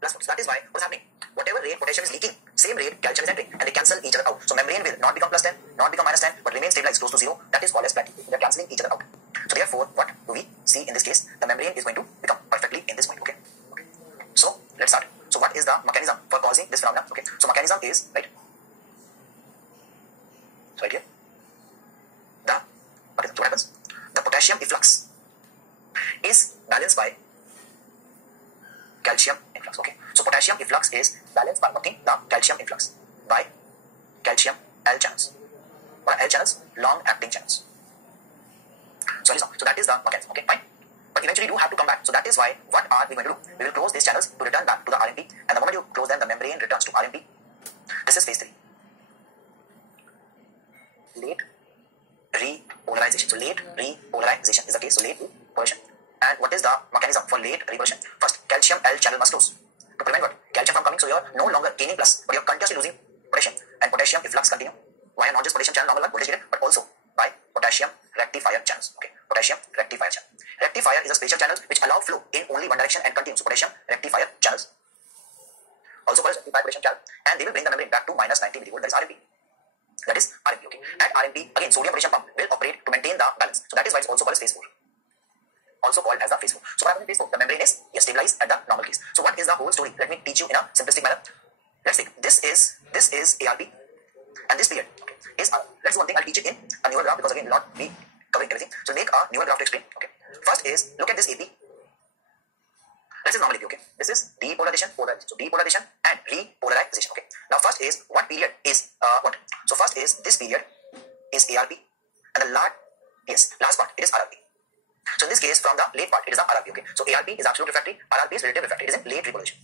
plus 4. So that is why what is happening? Whatever rate potassium is leaking, same rate calcium is entering, and they cancel each other out. So membrane will not become plus 10, not become minus 10, but remain stabilized close to 0. That is called as plateau. They are cancelling each other out. So therefore, what do we see in this case? The membrane is going to become perfectly in this point. Okay. So let's start. So what is the mechanism for causing this phenomenon? Okay. So mechanism is right. So right here. So what happens? The potassium efflux is balanced by calcium influx. Okay. So potassium efflux is balanced by the calcium influx by calcium L channels. What are L channels? Long acting channels. So that is the mechanism. Okay, fine. But eventually you have to come back. So that is why what are we going to do? We will close these channels to return back to the RMP, and the moment you close them, the membrane returns to RMP. This is phase 3. Late repolarization. So late repolarization is the case. So late repolarization. And what is the mechanism for late repolarization? First, calcium L channel must close to prevent what? Calcium from coming. So you are no longer gaining plus, but you are continuously losing potassium, and potassium efflux continue via not just potassium channel normal one voltage gradient, but also by potassium rectifier channels. Okay, potassium rectifier channel. Rectifier is a special channel which allow flow in only one direction and continue. So potassium rectifier channels, also called as rectifier potassium channel, and they will bring the membrane back to minus 90 millivolt. That is RMP. That is RMP. Okay. At RMP, again sodium potassium pump will operate to maintain the balance. So that is why it's also called as phase 4. Also called as the phase 4. So what happens in phase 4? The membrane is stabilized at the normal case. So what is the whole story? Let me teach you in a simplistic manner. Let's take this is ARP, and this period is let's do one thing. I'll teach it in a newer graph because again we'll not be covering everything. So make a newer graph to explain. Okay. First is look at this AP. This is normal AP. Okay. This is depolarization, polarization. So depolarization and repolarization. Okay. Now first is what period is what? So first is this period is ARP, and the last part it is RRP. So in this case, from the late part, it is the RRP. Okay. So ARP is absolute refractory, RRP is relative refractory. It is in late repolarization.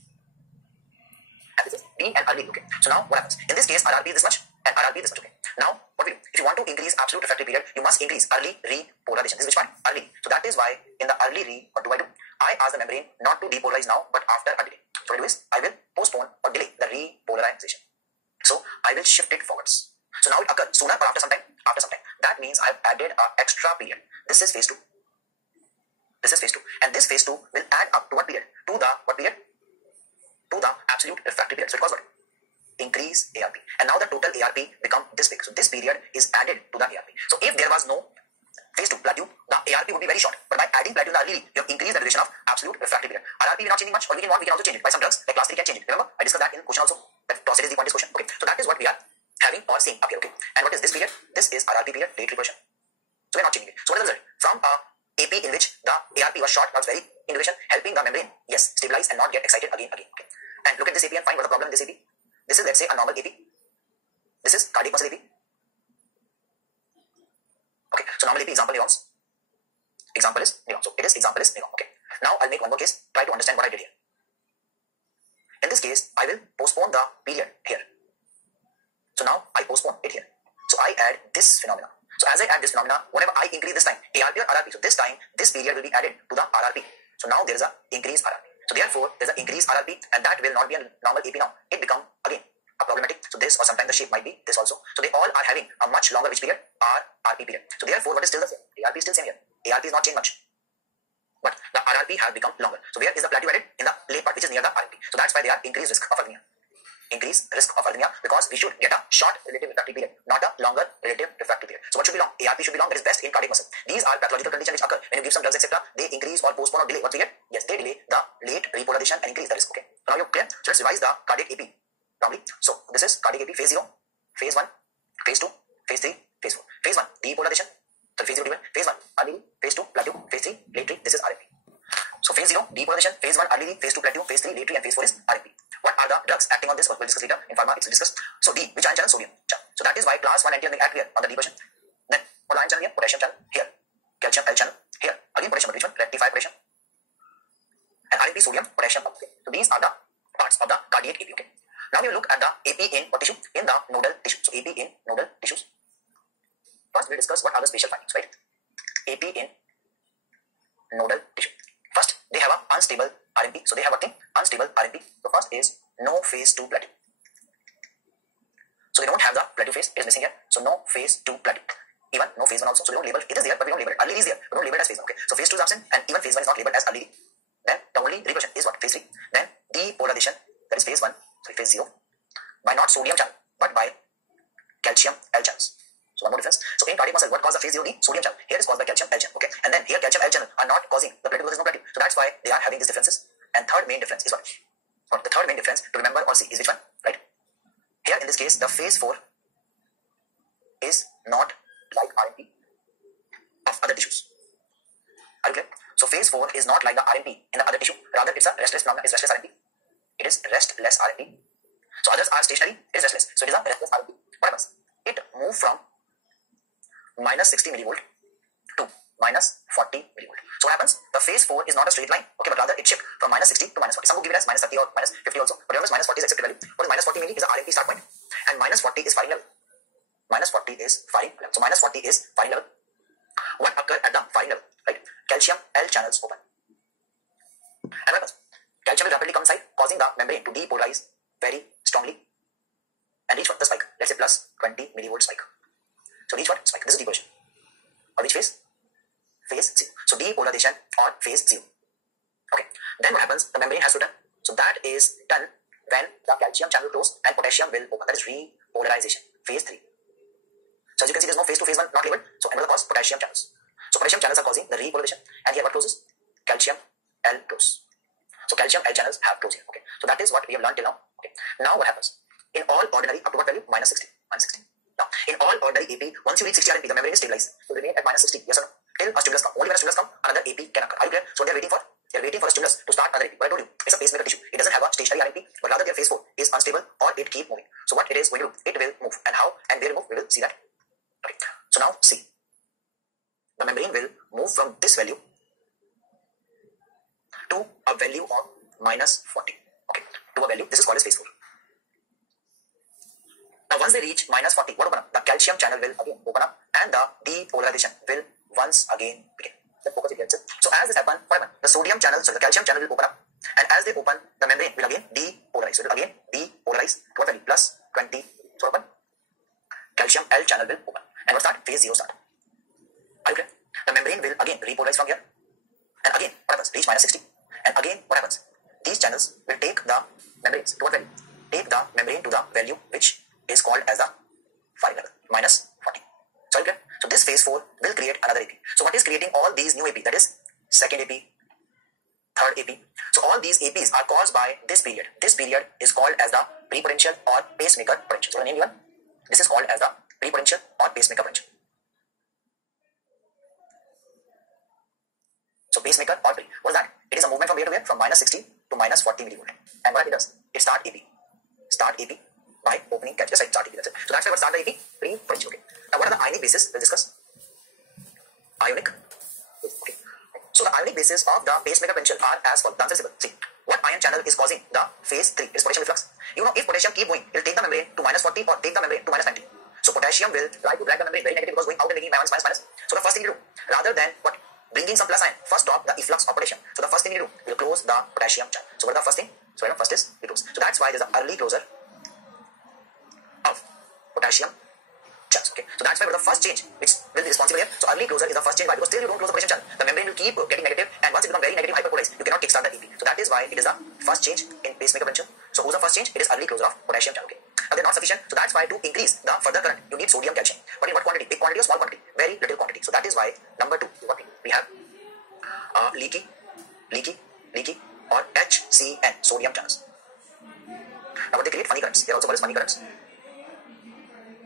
And this is B and early. Okay. So now what happens? In this case, RRP is this much and RRP is this much. Okay. Now what we do? If you want to increase absolute refractory period, you must increase early repolarization. This is which part? Early. So that is why in the early what do? I ask the membrane not to depolarize now, but after a delay. So what I do is I will postpone or delay the repolarization. So I will shift it forwards. So now it occurs sooner or after some time. After some time. That means I've added an extra period. This is phase 2. This is phase 2, and this phase 2 will add up to what period? To the what period? To the absolute refractory period. So it calls what? Increase ARP. And now the total ARP become this big. So this period is added to the ARP. So if there was no phase 2 plateau, the ARP would be very short. But by adding plateau in the early, you have increased the duration of absolute refractory period. RRP will not changing much, or we can also change it by some drugs like class 3 can change it. Remember, I discussed that in question also. That process is the point question. Okay. So that is what we are having or seeing up here. Okay. And what is this period? This is RRP period, late repolarization. So we are not changing it. So what is the result? From a AP in which the ARP was short, was very in duration, helping the membrane, yes, stabilize and not get excited again. Okay. And look at this AP and find what the problem in this AP. This is, let's say, a normal AP. This is cardiac muscle AP. Okay. So normal AP example neurons. Example is neuron. So it is example is neuron. Okay. Now I'll make one more case. Try to understand what I did here. In this case, I will postpone the period here. So now I postpone it here. So I add this phenomena. So as I add this phenomena, whatever I increase this time, ARP or RRP. So this time, this period will be added to the RRP. So now there is a increased RRP. So therefore, there is an increased RRP, and that will not be a normal AP now. It become again a problematic. So this, or sometimes the shape might be this also. So they all are having a much longer which period? RRP period. So therefore, what is still the same? ARP is still same here. ARP is not changed much. But the RRP have become longer. So where is the plateau added? In the late part, which is near the RRP. So that's why they are increased risk of arrhythmia. Increase risk of arrhythmia, because we should get a short relative refractory period, not a longer relative refractory period. So what should be long? ARP should be long. That is best in cardiac muscle. These are pathological conditions which occur when you give some drugs, etc. They increase or postpone or delay what period? Yes, they delay the late repolarization and increase the risk. Okay. So now you're clear. So let's revise the cardiac AP normally. So this is cardiac AP phase 0, phase 1, phase 2, phase 3, phase 4. Phase 1 depolarization. So phase 0 phase 1 early, phase 2 plateau, phase 3 late. This is RMP. So phase 0 depolarization, phase 1 early, phase 2 plateau, phase 3 late, and phase 4 is RMP. What are the drugs acting on this? We'll discuss later. In pharma, it's discussed. So D, which ion channel? Sodium channel. So that is why class 1 antigen act here on the D version. Then what ion channel here? Potassium channel here. Calcium L channel here. Again potassium, but which one? Rectified potassium. And RMP sodium potassium pump. Okay. So these are the parts of the cardiac AP. Okay. Now we will look at the AP in what tissue? In the nodal tissue. So AP in nodal tissues. First we'll discuss what are the special findings, right? AP in nodal tissue. First, they have an unstable RMP. So they have a thing, unstable RMP. So first is no phase 2 plateau. So they don't have the plateau phase. It is missing here. So no phase 2 plateau. Even no phase 1 also. So they don't label. It is there, but we don't label it. Early is there. We don't label it as phase 1. Okay. So phase 2 is absent, and even phase 1 is not labeled as early. Then the only repulsion is what? Phase 3. Then depolarization, that is phase 1, phase 0, by not sodium channel, but by calcium L channels. So one more difference. So in cardiac muscle, what caused the phase 0? The sodium channel. Here is caused by calcium L channel. Okay. And then here calcium L channel are not causing the plateau because there is no plateau. So that's why they are having these differences. And third main difference is what? Or the third main difference to remember or see is which one? Right. Here in this case, the phase 4 is not like RMP of other tissues. Are you clear? So phase 4 is not like the RMP in the other tissue. Rather, it's a restless phenomena. It's restless RMP. It is restless RMP. So others are stationary. It is restless. So it is a restless RMP. What happens? It moves from minus 60 millivolt to minus 40 millivolt. So what happens? The phase 4 is not a straight line. Okay, but rather it shifts from minus 60 to minus 40. Some will give it as minus 30 or minus 50 also. But remember, minus 40 is accepted value. What is minus 40 meaning? Is the RMP start point. And minus 40 is firing level. Minus 40 is firing level. So minus 40 is firing level. What occurs at the firing level? Right? Calcium L channels open. And what happens? Calcium will rapidly come inside, causing the membrane to depolarize very strongly and reach what? The spike. Let's say plus 20 millivolt spike. So reach what? Spike. This is depolarization. Or which phase? Phase 0. So depolarization or phase 0. Okay. Then what happens? The membrane has to turn. So that is done when the calcium channel close and potassium will open. That is repolarization. Phase 3. So as you can see, there is no phase 2, phase 1 not labeled. So another cause, potassium channels. So potassium channels are causing the repolarization. And here what closes? Calcium L close. So calcium L channels have closed here. Okay. So that is what we have learned till now. Okay. Now what happens? In all ordinary, up to what value? Minus 60. Minus 60. Now, in all ordinary AP, once you reach 60 RMP, the membrane is stabilized. It will remain at minus 60. Yes or no? Till a stimulus comes. Only when a stimulus comes, another AP can occur. Are you clear? So they are waiting for? They are waiting for a stimulus to start another AP. But I told you, it's a pacemaker tissue. It doesn't have a stationary RMP, but rather their phase 4 is unstable or it keep moving. So what it is going to do? It will move. And how and where it move? We will see that. Okay. So now see. The membrane will move from this value to a value of minus 40. Okay. To a value. This is called as phase 4. Now once they reach minus 40, what open up? The calcium channel will again open up and the depolarization will once again begin. So as this happens, what happens? The sodium channel, so the calcium channel will open up, and as they open, the membrane will again depolarize. So it will again depolarize to what value? Plus 20. So open. Calcium L channel will open. And what start? Phase 0 start. Are you clear? The membrane will again repolarize from here. And again, what happens? Reach minus 60. And again, what happens? These channels will take the membranes to what value? Take the membrane to the value which is called as the firing level, minus 40. So, okay? So this phase 4 will create another AP. So what is creating all these new AP? That is second AP, third AP. So all these APs are caused by this period. This period is called as the prepotential or pacemaker potential. So the name given, this is called as the prepotential or pacemaker potential. So pacemaker or pre. What is that? It is a movement from where to where? From minus 60 to minus 40 millivolt. And what it does? It start AP. Start AP by opening catch. Just like start AP. That's it. So that's why what start the AP? Pre-potential. Okay. Now what are the ionic bases? We'll discuss. Ionic. Okay. So the ionic bases of the pacemaker potential are as follows. The answer is simple. See, what ion channel is causing the phase 3? It is potassium efflux. You know, if potassium keep going, it will take the membrane to minus 40 or take the membrane to minus 90. So potassium will try to drag the membrane very negative because going out and making minus, minus, minus. So the first thing you do, rather than what? Bringing some plus ion, first stop the efflux of potassium. So the first thing you do, you close the potassium channel. So what is the first thing? So first is we close. So that's why there's an early closure of potassium channels. Okay. So that's why the first change which will be responsible here. So early closure is the first change. Why? Because still you don't close the potassium channel. The membrane will keep getting negative, and once it becomes very negative hyperpolarized, you cannot kickstart the EP. So that is why it is the first change in pacemaker potential. So who's the first change? It is early closure of potassium channel. Okay. Now they're not sufficient. So that's why to increase the further current, you need sodium calcium. But in what quantity? Big quantity or small quantity? Very little quantity. So that is why number 2, what we have leaky, or HCN, sodium channels. Now what they create? Funny currents. They are also called as funny currents.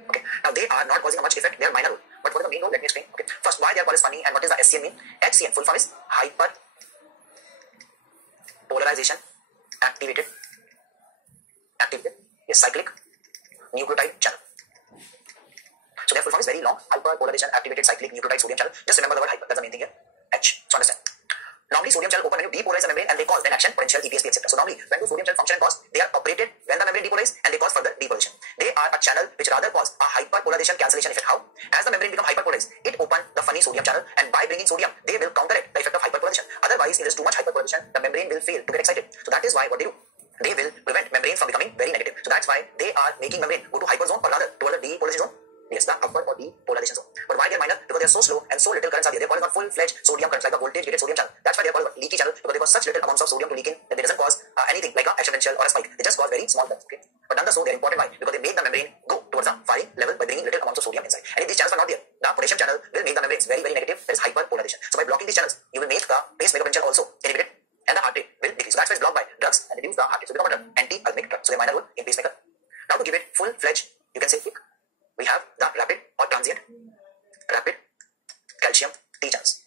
Okay. Now they are not causing a much effect. They are minor role. But what is the main role? Let me explain. Okay. First, why they are called as funny and what is the HCN mean? HCN full form is hyperpolarization activated yes, cyclic nucleotide channel. So their full form is very long. Hyperpolarization activated cyclic nucleotide sodium channel. Just remember the word hyper. That's the main thing here. H. So understand. Normally sodium channel open when you depolarize the membrane and they cause then action, potential, EPSP, etc. So normally when the sodium channel function and cause, they are operated when the membrane depolarizes and they cause further depolarization. They are a channel which rather cause a hyperpolarization cancellation effect. How? As the membrane becomes hyperpolarized, it opens the funny sodium channel, and by bringing sodium, they will counteract the effect of hyperpolarization. Otherwise, if there is too much hyperpolarization, the membrane will fail to get excited. So that is why what they do, they will prevent membrane from becoming very negative. So that's why they are making membrane go to hyper zone or rather toward the depolarization zone. Yes, the upward or depolarization zone. But why they are minor? Because they are so slow and so little currents are there. They are called full-fledged sodium currents, like a voltage-gated sodium channel. That's why they are called leaky channel, because they cause such little amounts of sodium to leak in that they doesn't cause anything like a exponential or a spike. They just cause very small currents. Okay? But nonetheless, so they are important. Why? Because they make the membrane go towards the firing level by bringing little amounts of sodium inside. And if these channels are not there, the potassium channel will make the membranes very, very negative. That is hyperpolarization. So by blocking these channels, you will make the pacemaker potential also inhibited, and the heart rate will decrease. So that's why it's blocked by drugs and reduce the heart rate. So become an anti-arrhythmic drug. So they minor role in pacemaker. Now to give it full-fledged, you can say quick, we have the rapid or transient rapid calcium T channels.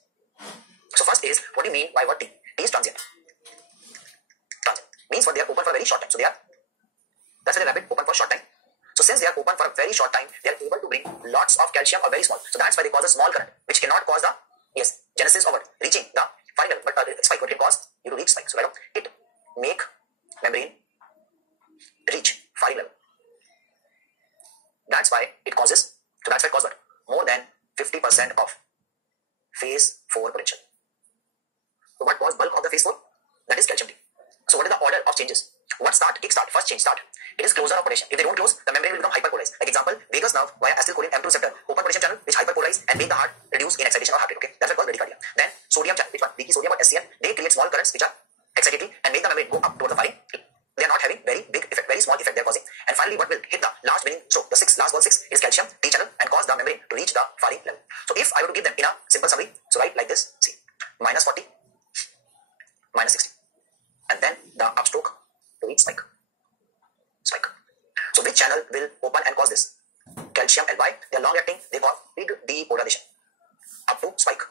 So first is, what do you mean by what T? T is transient. Transient means what, they are open for a very short time. So they are, that's why they are rapid, open for a short time. So since they are open for a very short time, they are able to bring lots of calcium or very small. So that's why they cause a small current, which cannot cause the, yes, genesis of what? Reaching the firing level, but spike, what it cause you to reach spike. So right now, it make membrane reach firing level. That's why it causes, so that's why it causes what? More than 50% of phase 4 potential. So what was bulk of the phase 4? That is calcium T. So what is the order of changes? What start? Kick start. First change start. It is closure of potassium. If they don't close, the membrane will become hyperpolarized. Like example, vagus nerve via acetylcholine M2 receptor, open potassium channel which hyperpolarize and make the heart reduce in excitation or heart rate. Okay, that's what called bradycardia. Then sodium channel, which one? Leaky sodium or SCN. They create small currents which are excitatory and make the membrane go up toward the firing. They are not having very big effect, very small effect they are causing. And finally, what will hit the last winning stroke, the last ball 6 is calcium T channel and cause the membrane to reach the firing level. So if I were to give them in a simple summary, so write like this, see, minus 40, minus 60, and then the upstroke to reach spike. Spike. So which channel will open and cause this? Calcium L. Why? They are long acting, they cause big depolarization up to spike.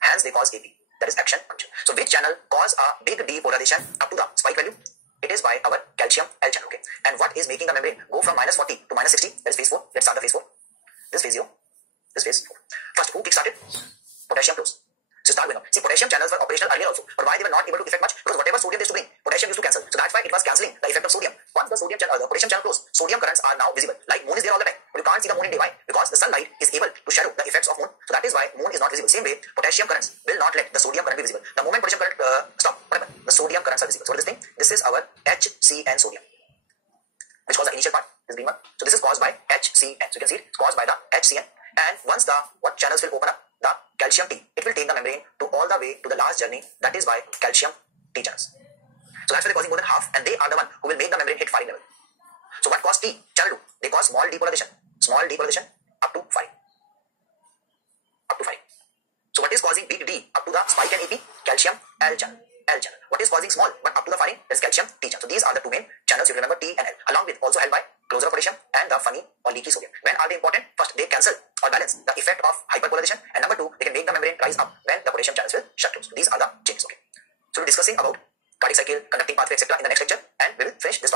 Hence they cause AP. That is action function. So which channel cause a big depolarization up to the spike value? It is by our calcium L channel. Okay. And what is making the membrane go from minus 40 to minus 60? That is phase 4. Let's start the phase 4. This phase 0. This phase 4. First, who kick-started? Potassium close. So start with now. See, potassium channels were operational earlier also. But why they were not able to effect much? Because whatever sodium they used to bring, potassium used to cancel. So that's why it was cancelling the effect of sodium. Once the sodium channel, the potassium channel closed, sodium currents are now visible. Like moon is there all the time. But you can't see the moon in day. Why? Because the sunlight is able to shadow the effects of moon. So that is why moon is not visible. Same way, potassium currents will not let the sodium current be visible. The moment potassium current stop, what happens? The sodium currents are visible. So what is this thing? This is our HCN sodium, which was the initial part, this green one. So this is caused by HCN. So you can see it's caused by the HCN. And once the what channels will open up, the calcium T, it will take the membrane to all the way to the last journey. That is why calcium T channels. So that's why they're causing more than half, and they are the one who will make the membrane hit firing level. So what cause T channel do? They cause small depolarization up to firing. Up to firing. So what is causing big D up to the spike and AP? Calcium L channel. L channel. What is causing small but up to the firing? That is calcium T channel. So these are the two main channels you remember, T and L, along with also held by closure of potassium and the funny or leaky sodium. When are they important? First, they cancel or balance the effect of hyperpolarization, and number 2, they can make the membrane rise up when the potassium channels will shut close. So these are the changes. Okay. So we're discussing about cardiac cycle, conducting pathway, etc. in the next lecture, and we will finish this